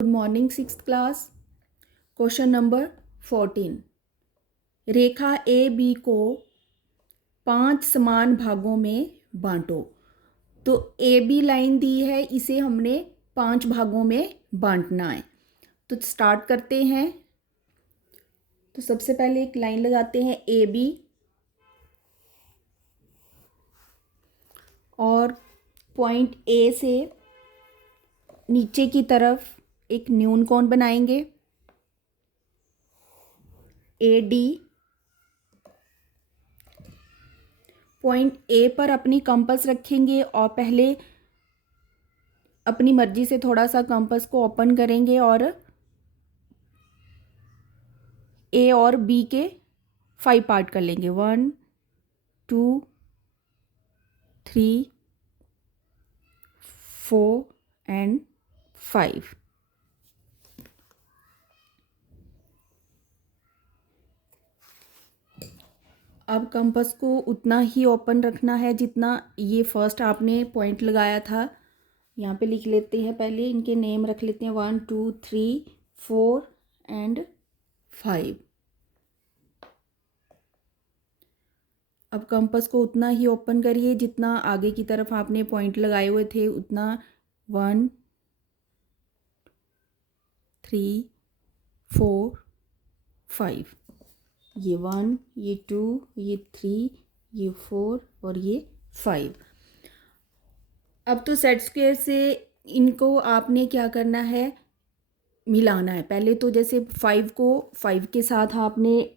Good morning sixth class. Question number 14। रेखा A B को 5 समान भागों में बांटो। तो ए बी लाइन दी है, इसे हमने 5 भागों में बांटना है। तो स्टार्ट करते हैं। तो सबसे पहले एक लाइन लगाते हैं ए बी, और पॉइंट ए से नीचे की तरफ एक न्यून कोण बनाएंगे ए डी। पॉइंट ए पर अपनी कंपास रखेंगे और पहले अपनी मर्जी से थोड़ा सा कंपास को ओपन करेंगे और ए और बी के 5 पार्ट कर लेंगे। 1 2 3 4 एंड 5। अब कंपास को उतना ही ओपन रखना है जितना ये फर्स्ट आपने पॉइंट लगाया था। यहाँ पे लिख लेते हैं, पहले इनके नेम रख लेते हैं 1 2 3 4 एंड 5। अब कंपास को उतना ही ओपन करिए जितना आगे की तरफ आपने पॉइंट लगाए हुए थे, उतना 1 3 4 5। ये 1, ये 2, ये 3, ये 4 और ये 5। अब तो सेट स्क्वायर से इनको आपने क्या करना है, मिलाना है। पहले तो जैसे 5 को 5 के साथ आपने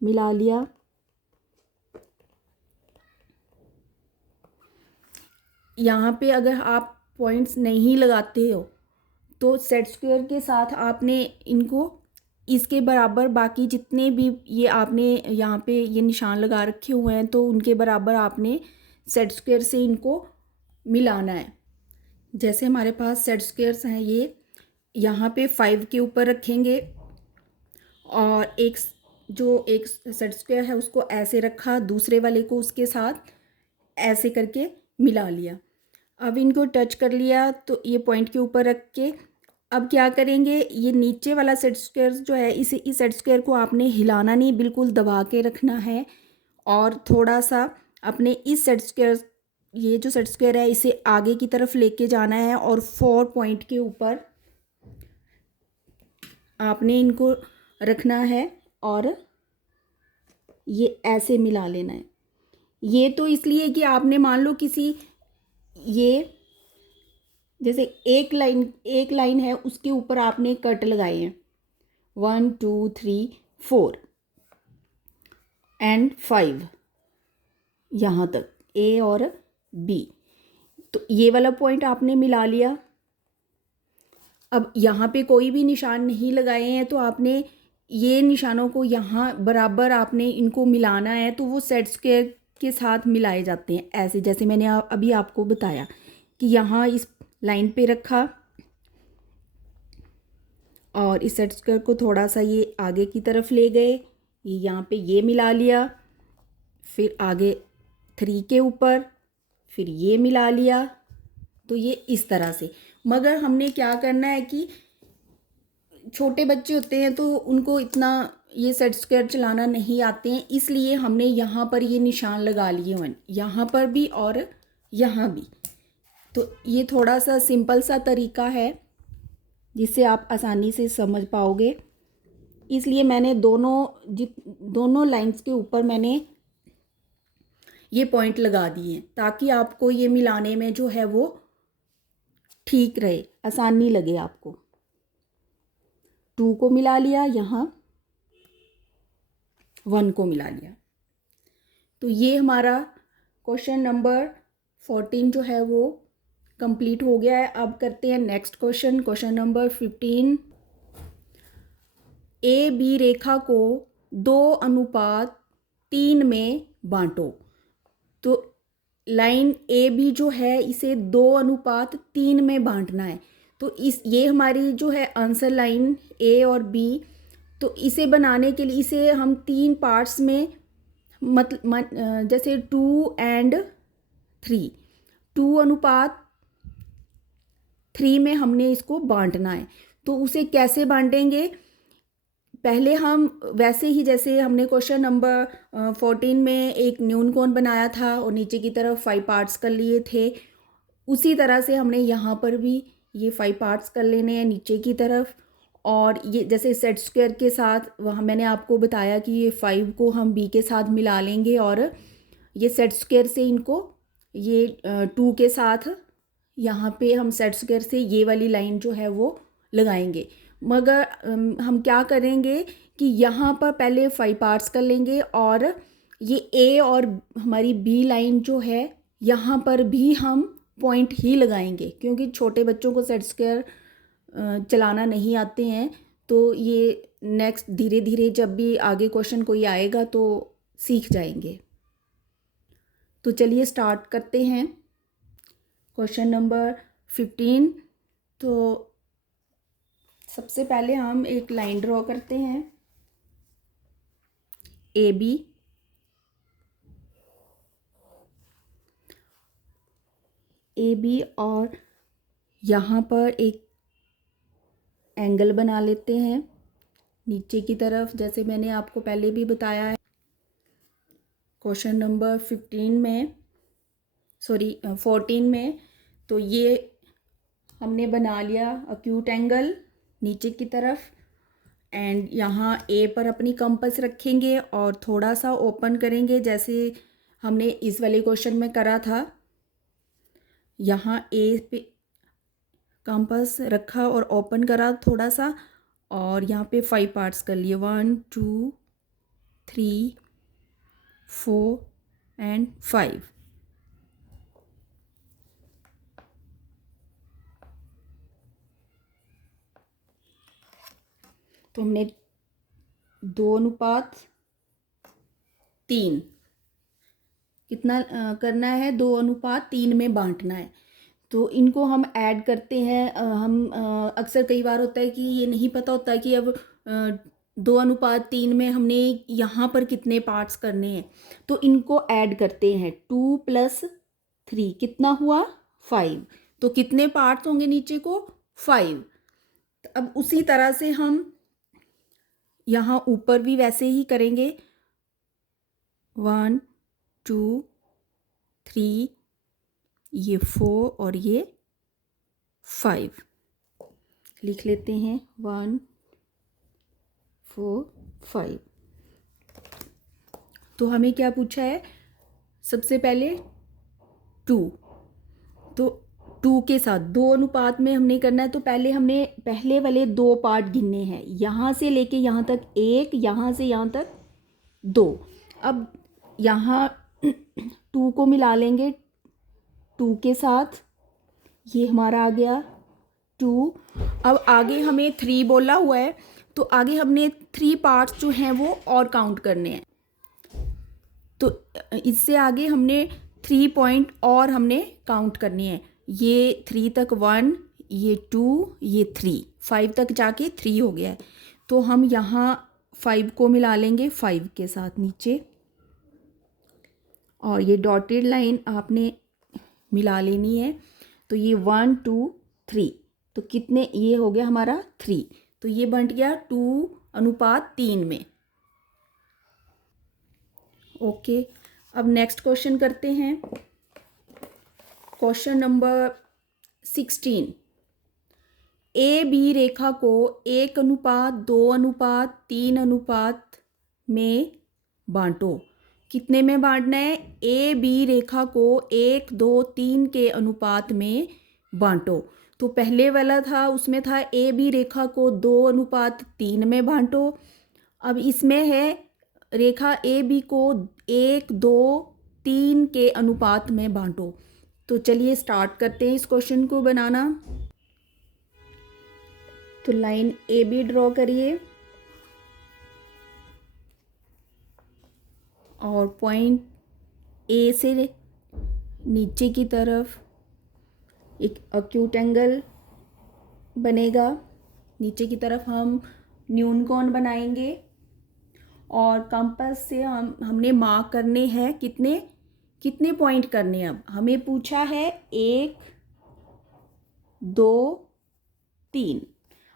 मिला लिया। यहाँ पे अगर आप पॉइंट्स नहीं लगाते हो तो सेट स्क्वायर के साथ आपने इनको इसके बराबर बाकी जितने भी ये आपने यहाँ पे ये निशान लगा रखे हुए हैं, तो उनके बराबर आपने सेट स्क्वायर से इनको मिलाना है। जैसे हमारे पास सेट स्क्वायर्स हैं, ये यहाँ पे 5 के ऊपर रखेंगे और एक सेट स्क्वायर है उसको ऐसे रखा, दूसरे वाले को उसके साथ ऐसे करके मिला लिया। अब इनको टच कर लिया तो ये पॉइंट के ऊपर रख के अब क्या करेंगे, ये नीचे वाला सेट स्क्वायर जो है इस सेट स्क्वायर को आपने हिलाना नहीं, बिल्कुल दबा के रखना है। और थोड़ा सा अपने इस सेट स्क्वायर, ये जो सेट स्क्वायर है इसे आगे की तरफ लेके जाना है और 4 पॉइंट के ऊपर आपने इनको रखना है और ये ऐसे मिला लेना है। ये तो इसलिए कि आपने मान लो किसी ये जैसे एक लाइन है उसके ऊपर आपने कट लगाए हैं 1 2 3 4 एंड 5 यहाँ तक ए और बी। तो ये वाला पॉइंट आपने मिला लिया। अब यहाँ पे कोई भी निशान नहीं लगाए हैं तो आपने ये निशानों को यहाँ बराबर आपने इनको मिलाना है, तो वो सेट स्क्वायर के साथ मिलाए जाते हैं ऐसे, जैसे मैंने अभी आपको बताया कि यहाँ इस लाइन पे रखा और इस सेट स्क्वायर को थोड़ा सा ये आगे की तरफ ले गए, ये यहाँ पे ये मिला लिया, फिर आगे 3 के ऊपर फिर ये मिला लिया। तो ये इस तरह से। मगर हमने क्या करना है कि छोटे बच्चे होते हैं तो उनको इतना ये सेट स्क्वायर चलाना नहीं आते हैं, इसलिए हमने यहाँ पर ये निशान लगा लिए हुए हैं, यहाँ पर भी और यहाँ भी। तो ये थोड़ा सा सिंपल सा तरीका है जिससे आप आसानी से समझ पाओगे, इसलिए मैंने दोनों लाइंस के ऊपर मैंने ये पॉइंट लगा दिए हैं ताकि आपको ये मिलाने में जो है वो ठीक रहे, आसानी लगे आपको। 2 को मिला लिया, यहाँ 1 को मिला लिया। तो ये हमारा क्वेश्चन नंबर 14 जो है वो कंप्लीट हो गया है। अब करते हैं next question, question number 15। A B रेखा को 2:3 में बांटो। तो लाइन ए बी जो है इसे 2:3 में बांटना है। तो ये हमारी जो है आंसर लाइन ए और बी, तो इसे बनाने के लिए इसे हम 3 पार्ट्स में जैसे 2 and 3, 2:3 3 में हमने इसको बांटना है। तो उसे कैसे बांटेंगे, पहले हम वैसे ही जैसे हमने क्वेश्चन नंबर 14 में एक न्यून कोण बनाया था और नीचे की तरफ 5 पार्ट्स कर लिए थे, उसी तरह से हमने यहाँ पर भी ये 5 पार्ट्स कर लेने हैं नीचे की तरफ। और ये जैसे सेट स्क्वायर के साथ वहाँ मैंने आपको बताया कि ये 5 को हम b के साथ मिला लेंगे और ये सेट स्क्वायर से इनको ये 2 के साथ यहाँ पे हम सेट स्क्वायर से ये वाली लाइन जो है वो लगाएंगे। मगर हम क्या करेंगे कि यहाँ पर पहले 5 पार्ट्स कर लेंगे और ये a और हमारी b लाइन जो है यहाँ पर भी हम पॉइंट ही लगाएंगे, क्योंकि छोटे बच्चों को सेट स्क्वायर चलाना नहीं आते हैं, तो ये नेक्स्ट धीरे धीरे जब भी आगे क्वेश्चन कोई आएगा तो सीख जाएंगे। तो चलिए स्टार्ट करते हैं क्वेश्चन नंबर 15। तो सबसे पहले हम एक लाइन ड्रॉ करते हैं ए बी और यहाँ पर एक एंगल बना लेते हैं नीचे की तरफ, जैसे मैंने आपको पहले भी बताया है क्वेश्चन नंबर 14 में। तो ये हमने बना लिया अक्यूट एंगल नीचे की तरफ, एंड यहाँ ए पर अपनी कंपास रखेंगे और थोड़ा सा ओपन करेंगे जैसे हमने इस वाले क्वेश्चन में करा था। यहाँ ए पे कंपास रखा और ओपन करा थोड़ा सा, और यहाँ पे 5 पार्ट्स कर लिए, 1 2 3 4 एंड 5। तो हमने 2:3 कितना करना है, 2:3 में बांटना है। तो इनको हम ऐड करते हैं। अक्सर कई बार होता है कि ये नहीं पता होता है कि अब 2:3 में हमने यहाँ पर कितने पार्ट्स करने हैं, तो इनको ऐड करते हैं। 2 + 3 कितना हुआ, 5। तो कितने पार्ट्स होंगे नीचे को, 5। अब उसी तरह से हम यहाँ ऊपर भी वैसे ही करेंगे, 1 2 3, ये 4 और ये 5 लिख लेते हैं, 1 4 5। तो हमें क्या पूछा है, सबसे पहले 2, तो 2 के साथ 2:1 में हमने करना है। तो पहले हमने पहले वाले 2 पार्ट गिनने हैं, यहाँ से लेके यहाँ तक 1, यहाँ से यहाँ तक 2। अब यहाँ 2 को मिला लेंगे 2 के साथ, ये हमारा आ गया 2। अब आगे हमें 3 बोला हुआ है, तो आगे हमने 3 पार्ट्स जो हैं वो और काउंट करने हैं। तो इससे आगे हमने 3 पॉइंट और हमने काउंट करनी है। ये 3 तक 1, ये 2, ये 3, 5 तक जाके 3 हो गया है। तो हम यहाँ 5 को मिला लेंगे 5 के साथ नीचे, और ये डॉटेड लाइन आपने मिला लेनी है। तो ये 1 2 3, तो कितने, ये हो गया हमारा 3। तो ये बन गया 2:3 में। ओके, अब नेक्स्ट क्वेश्चन करते हैं, क्वेश्चन नंबर 16। ए बी रेखा को 1:2:3 में बांटो। कितने में बांटना है, ए बी रेखा को 1 2 3 के अनुपात में बांटो। तो पहले वाला था, उसमें था ए बी रेखा को 2:3 में बांटो। अब इसमें है रेखा ए बी को 1 2 3 के अनुपात में बांटो। तो चलिए स्टार्ट करते हैं इस क्वेश्चन को बनाना। तो लाइन ए बी ड्रॉ करिए और पॉइंट ए से नीचे की तरफ एक अक्यूट एंगल बनेगा। नीचे की तरफ हम न्यून कोण बनाएंगे और कंपास से हमने मार्क करने हैं कितने पॉइंट करने हैं। अब हमें पूछा है 1 2 3।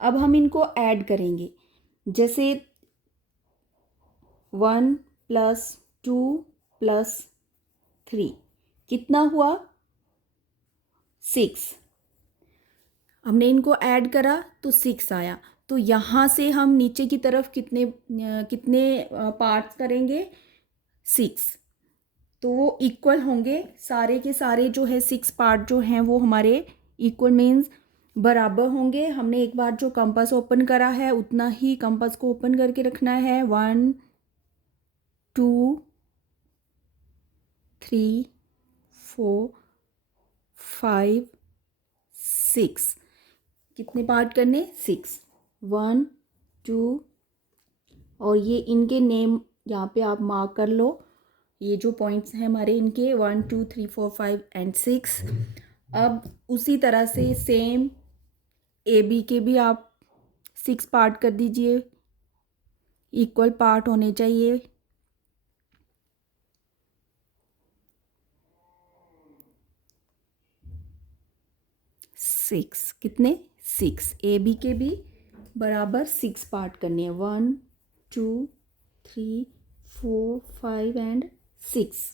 अब हम इनको ऐड करेंगे, जैसे 1 + 2 + 3 कितना हुआ 6। हमने इनको ऐड करा तो 6 आया। तो यहाँ से हम नीचे की तरफ कितने पार्ट्स करेंगे 6। तो वो इक्वल होंगे, सारे के सारे जो है 6 पार्ट जो हैं वो हमारे इक्वल मीन्स बराबर होंगे। हमने एक बार जो कंपास ओपन करा है उतना ही कंपास को ओपन करके रखना है। 1 2 3 4 5 6 कितने पार्ट करने 6 1 2 और ये इनके नेम यहाँ पे आप मार्क कर लो। ये जो पॉइंट्स हैं हमारे इनके 1 2 3 4 5 एंड 6। अब उसी तरह से सेम ए बी के भी आप 6 पार्ट कर दीजिए, इक्वल पार्ट होने चाहिए। सिक्स कितने 6 ए बी के भी बराबर 6 पार्ट करने हैं 1 2 3 4 5 एंड 6।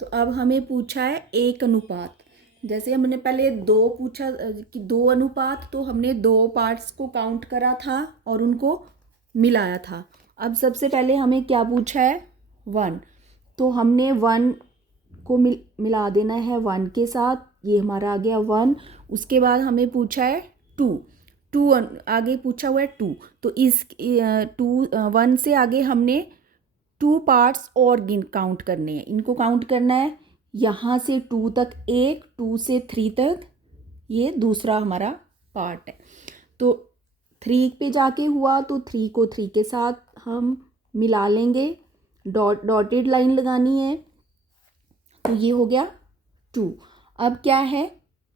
तो अब हमें पूछा है एक अनुपात। जैसे हमने पहले 2 पूछा कि 2 अनुपात, तो हमने 2 पार्ट्स को काउंट करा था और उनको मिलाया था। अब सबसे पहले हमें क्या पूछा है 1, तो हमने 1 को मिला देना है 1 के साथ, ये हमारा आ गया 1। उसके बाद हमें पूछा है 2 आगे पूछा हुआ है 2, तो इस 1 से आगे हमने 2 पार्ट्स और काउंट करने हैं। इनको काउंट करना है यहाँ से 2 तक 1, 2 से 3 तक ये दूसरा हमारा पार्ट है। तो 3 पे जाके हुआ तो 3 को 3 के साथ हम मिला लेंगे, डॉटेड लाइन लगानी है। तो ये हो गया 2। अब क्या है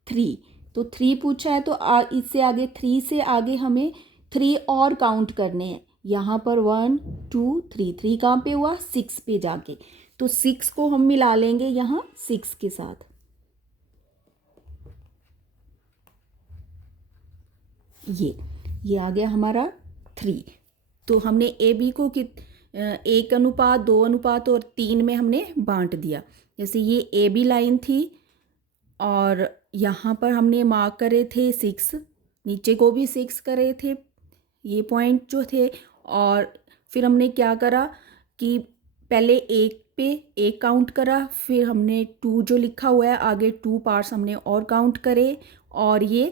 3, तो 3 पूछा है तो इससे आगे 3 से आगे हमें 3 और काउंट करने हैं। यहाँ पर 1 2 3 3 कहाँ पे हुआ 6 पे जाके, तो 6 को हम मिला लेंगे यहाँ 6 के साथ। ये आ गया हमारा 3। तो हमने ए बी को 1 अनुपात 2 अनुपात और 3 में हमने बांट दिया। जैसे ये ए बी लाइन थी और यहाँ पर हमने मार्क करे थे 6, नीचे को भी 6 करे थे ये पॉइंट जो थे। और फिर हमने क्या करा कि पहले 1 पे 1 काउंट करा, फिर हमने 2 जो लिखा हुआ है आगे 2 पार्ट्स हमने और काउंट करे, और ये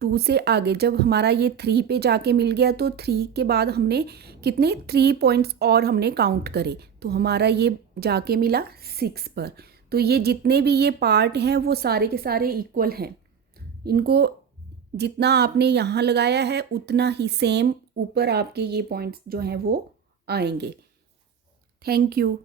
2 से आगे जब हमारा ये 3 पे जाके मिल गया तो 3 के बाद हमने कितने 3 पॉइंट्स और हमने काउंट करे, तो हमारा ये जाके मिला 6 पर। तो ये जितने भी ये पार्ट हैं वो सारे के सारे इक्वल हैं। इनको जितना आपने यहाँ लगाया है उतना ही सेम ऊपर आपके ये पॉइंट्स जो हैं वो आएंगे। Thank you.